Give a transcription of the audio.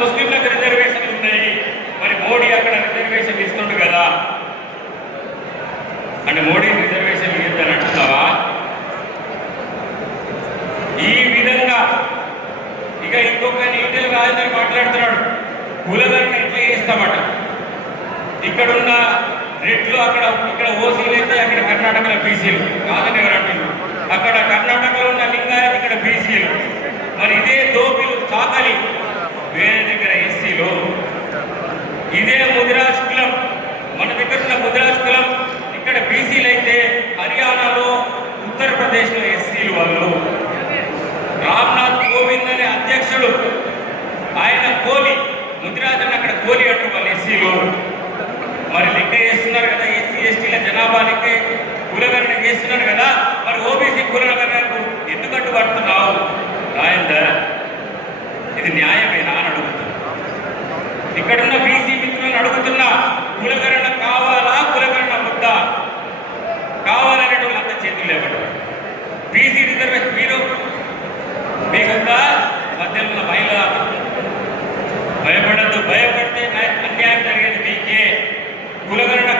ముస్లింలకు రిజర్వేషన్లు ఉన్నాయి, మరి మోడీ అక్కడ రిజర్వేషన్ ఇస్తుండు కదా, అంటే మోడీ రిజర్వేషన్ ఇద్దని అంటున్నావా? ఈ విధంగా ఇక ఇంకొక ఈటెల రాజధాని మాట్లాడుతున్నాడు, కులగణన ఎట్లా చేస్తామట, ఇక్కడున్న రెట్లు అక్కడ ఇక్కడ ఓసీలు అయితే అక్కడ కర్ణాటకలో బీసీలు కాదని ఎవరు అంటున్నారు, అక్కడ కర్ణాటకలో ఉన్న లింగాయత్ ఇక్కడ బీసీలు, మరి ఇదే దోపిలు చాకలి వేరే దగ్గర ఎస్సీలు, ఇదే ముదిరాజ్ కులం మన దగ్గర ఉన్న ముదిరాజ్ కులం ఇక్కడ బీసీలు అయితే హర్యానాలో ఉత్తరప్రదేశ్లో ఎస్సీలు వాళ్ళు. రామ్నాథ్ కోవింద్ అనే అధ్యక్షుడు ఆయన కోలి ముదిరాజ్ అని అక్కడ కోలి అంటారు వాళ్ళు ఎస్సీలు. మరి లెక్క చేస్తున్నారు కదా, ఎస్సీ ఎస్టీల జనాభా లెక్క కులగణన చేస్తున్నారు కదా, మరి ఓబీసీ కులగణనకు ఎందుకు అడ్డుపడుతున్నావు రాజేందర్? ఇది న్యాయమేనా అని అడుగుతున్నా. ఇక్కడున్న బీసీ మిత్రులను అడుగుతున్నా, కులగణన కావాలా, కులగణన వద్దా? కావాలనేటువంటి అంత చేతులు లేవడం. బీసీ రిజర్వేషన్ మీరు మీకుందా? మధ్యలో ఉన్న మహిళ భయపడద్దు, భయపడితే అన్యాయం జరిగేది మీకే. కులగణన